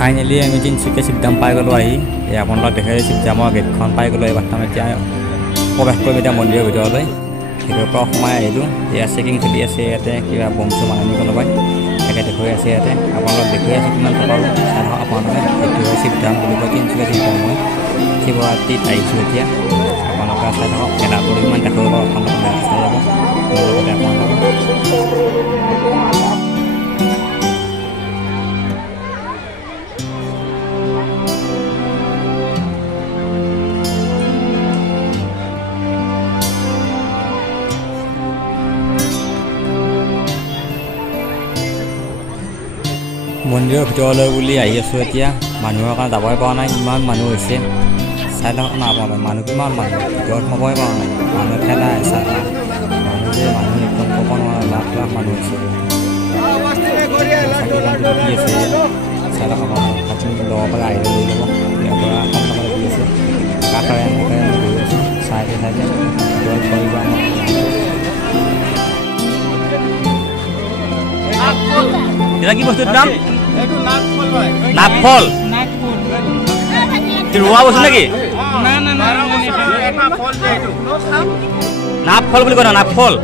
finally আমি তিনিচুকীয়া শিৱধাম পাই গ'লোঁ আহি আপোনালোক দেখাই শিৱধামৰ গেটখন পাই গ'লোঁ বৰ্তমান এতিয়া প্ৰৱেশ কৰিম এতিয়া মন্দিৰৰ ভিতৰলৈ ভিতৰৰ পৰা সোমাই আহিলোঁ এয়া চেকিং চলি আছে ইয়াতে কিবা বম চম আনি কোনোবাই তাকে দেখুৱাই আছে ইয়াতে আপোনালোক দেখুৱাই আছোঁ কিমান টকা চাই লওক আপোনালোকে এইটো হয় শিৱধাম বুলি কয় তিনিচুকীয়া শিৱধাম মই শিৱৰাত্ৰিত আহিছোঁ এতিয়া আপোনালোকে চাই লওক মেলাটো ইমান দেখাব পাৰোঁ আপোনালোকে চাই যাব মোৰ লগতে আপোনালোকে মন্দিৰৰ ভিতৰলৈ বুলি আহি আছোঁ এতিয়া মানুহৰ কাৰণে যাবই পৰা নাই ইমান মানুহ হৈছে চাই লওক না আপোনালোকে মানুহ কিমান মানুহ ভিতৰত সোমাবই পৰা নাই মানুহ ঠেলা চাই মানুহ যে মানুহ একদম ক'ব নোৱাৰে লাখ লাখ মানুহ হৈছে আছে চাই লওক আপোনালোকে আপুনি ল'ব পাৰে আহিলে লৈ ল'ব ইয়াৰ পৰা সম্পূৰ্ণ দি আছে কাষেৰে এনেকৈ গৈ আছোঁ চাইডে চাইডে ভিতৰত কৰিব এটা কি বস্তুৰ দাম নাগফল ৰোৱা বস্তু নেকি নাগফল বুলি কয় ন নাগফল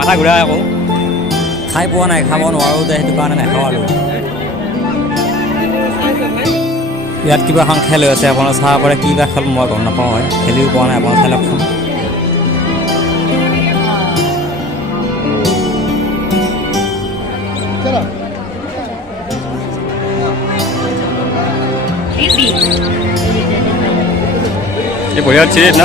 মাথা ঘূৰাই আকৌ খাই পোৱা নাই খাব নোৱাৰোঁ যে সেইটো কাৰণে নাখাওঁ আৰু ইয়াত কিবা এখন খেল হৈ আছে আপোনাৰ চাব পাৰে কিবা খেল মই গম নাপাওঁ হয় খেলিও পোৱা নাই আপোনাৰ চাই লওকচোন বঢ়িয়া চিৰিত ন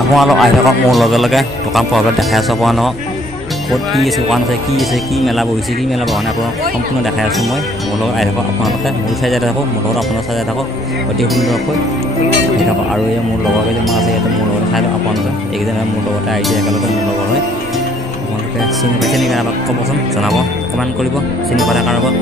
আপোনালোক আহি থাকক মোৰ লগে লগে দোকান পোহাৰত দেখাই আছোঁ আপোনালোকক ক'ত কি আছে দোকান আছে কি মেলা বহিছে কি মেলা বহা নাই আপোনাক সম্পূৰ্ণ দেখাই আছোঁ মই মোৰ লগত আহি থাকক আপোনালোকে মোৰ চাই যাই থাকক মোৰ লগত আপোনাৰ চাই যাই থাকক অতি সুন্দৰকৈ আহি থাকক আৰু এই মোৰ লগৰ কেইজনমান আছে ইয়াতে মোৰ লগতে চাই লওক আপোনালোকে এইকেইজনে মোৰ লগতে আহিছে একেলগে মোৰ লগৰ হয় আপোনালোকে চিনি পাইছে নেকি কাৰোবাক ক'বচোন জনাব কমেণ্ট কৰিব চিনি পালে কাৰোবাক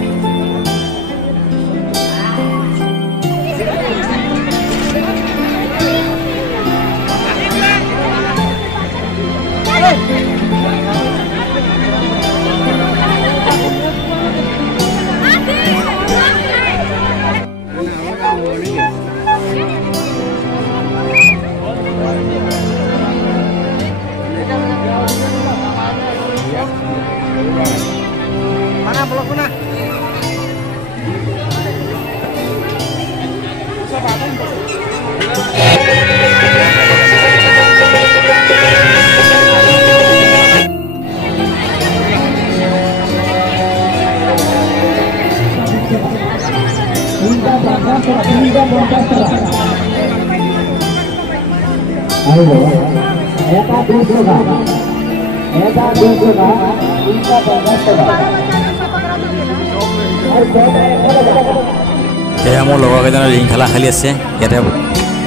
এয়া মোৰ লগৰ কেইজনৰ ৰিং খেলা খেলি আছে ইয়াতে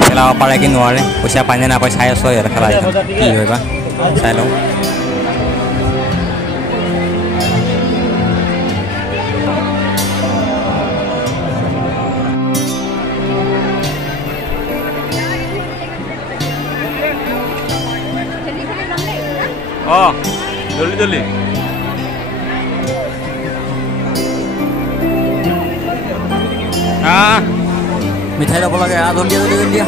খেলাব পাৰে কি নোৱাৰে পইচা পাই নে নাপায় চাই আছোঁ ইয়াতে খেলা কি হয় বা চাই লওঁ অঁ জলদি জলদি মিঠাই ল'ব লাগে জলদি জলদি জলদি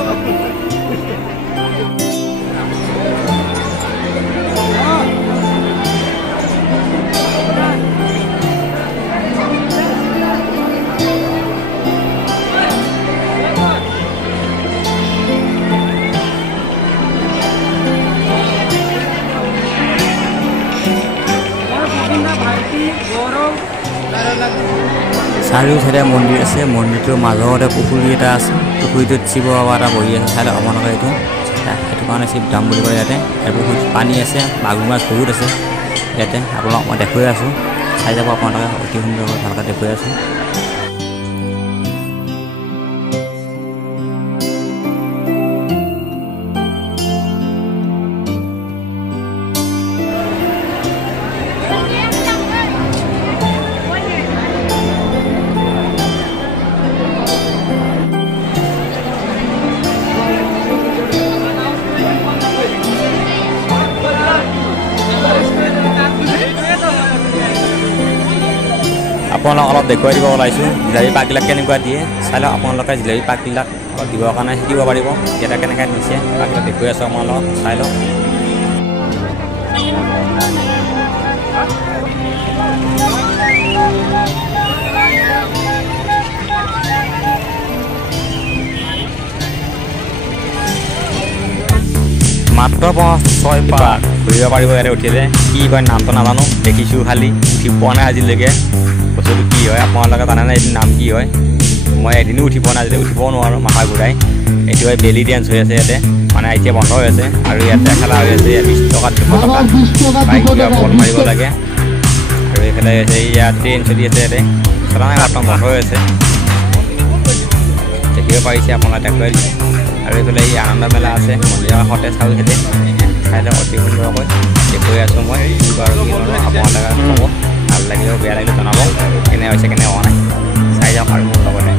চাৰিওফালে মন্দিৰ আছে মন্দিৰটোৰ মাজতে পুখুৰী এটা আছে পুখুৰীটোত শিৱ বাবা এটা বহি আছে চাই লওক আপোনালোকে এইটো সেইটো কাৰণে শিৱধাম বুলি কয় ইয়াতে আৰু বহুত পানী আছে মাগুৰ মাছ বহুত আছে ইয়াতে আপোনালোকক মই দেখুৱাই আছোঁ চাই যাব আপোনালোকে অতি সুন্দৰকৈ ভালকৈ দেখুৱাই আছোঁ আপোনালোকক অলপ দেখুৱাই দিব ওলাইছোঁ জিলাপি পাকবিলাক কেনেকুৱা দিয়ে চাই লওক আপোনালোকে জিলাপি পাকবিলাক অলপ দিবৰ কাৰণে শিকিব পাৰিব ইয়াতে কেনেকৈ দিছে পাকবিলাক দেখুৱাই আছোঁ আপোনালোকক চাই লওক মাত্ৰ 6 পাক ঘূৰিব পাৰিব ইয়াতে উঠিলে কি কয় নামটো নাজানো দেখিছোঁ খালি উঠি পোৱা নাই আজিলৈকে বস্তুটো কি হয় আপোনালোকে জানে নাই এইটো নাম কি হয় মই এদিনো উঠি পোৱা নাই আজিলৈকে উঠিবও নোৱাৰোঁ মাথা ঘূৰাই এইটো হয় বেলি ডেন্স হৈ আছে ইয়াতে মানে এতিয়া বন্ধ হৈ আছে আৰু ইয়াতে খেলা হৈ আছে 20 টকা 200 টকা বাইক বল মাৰিব লাগে আৰু এইফালে আছে ইয়াত ট্ৰেইন চলি আছে ইয়াতে চলা নাই বৰ্তমান বন্ধ হৈ আছে দেখিব পাৰিছে আপোনালোকে দেখুৱাই দিছে আৰু এইফালে এই আনন্দ মেলা আছে মন্দিৰৰ সতেজ চাউল খেলে খাই লওক অতি সুন্দৰকৈ দেখুৱাই আছোঁ মই আৰু কি ধৰণৰ আপোনালোকে ক'ব ভাল লাগিলেও বেয়া লাগিলেও জনাব কেনে হৈছে কেনে হোৱা নাই চাই যাওক আৰু মোৰ লগতে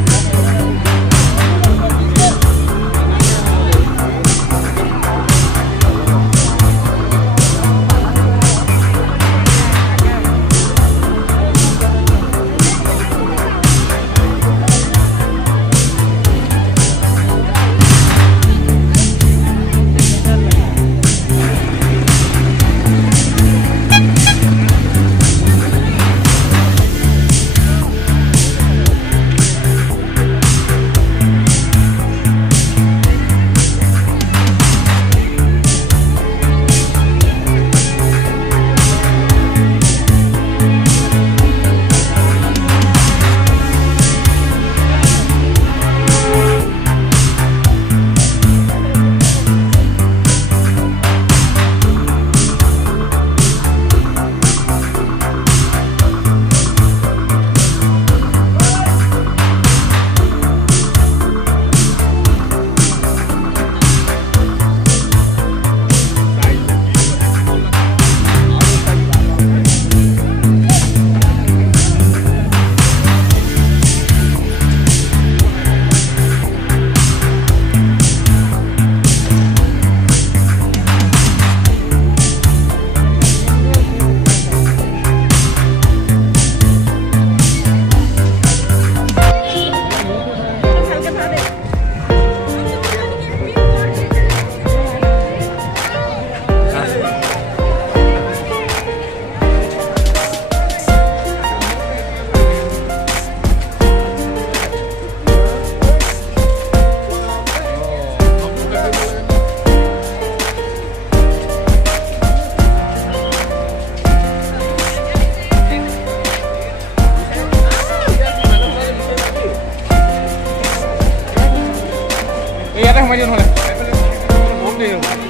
ইয়াতে সোমাই দিওঁ নহ'লে বহুত দেৰি হ'ল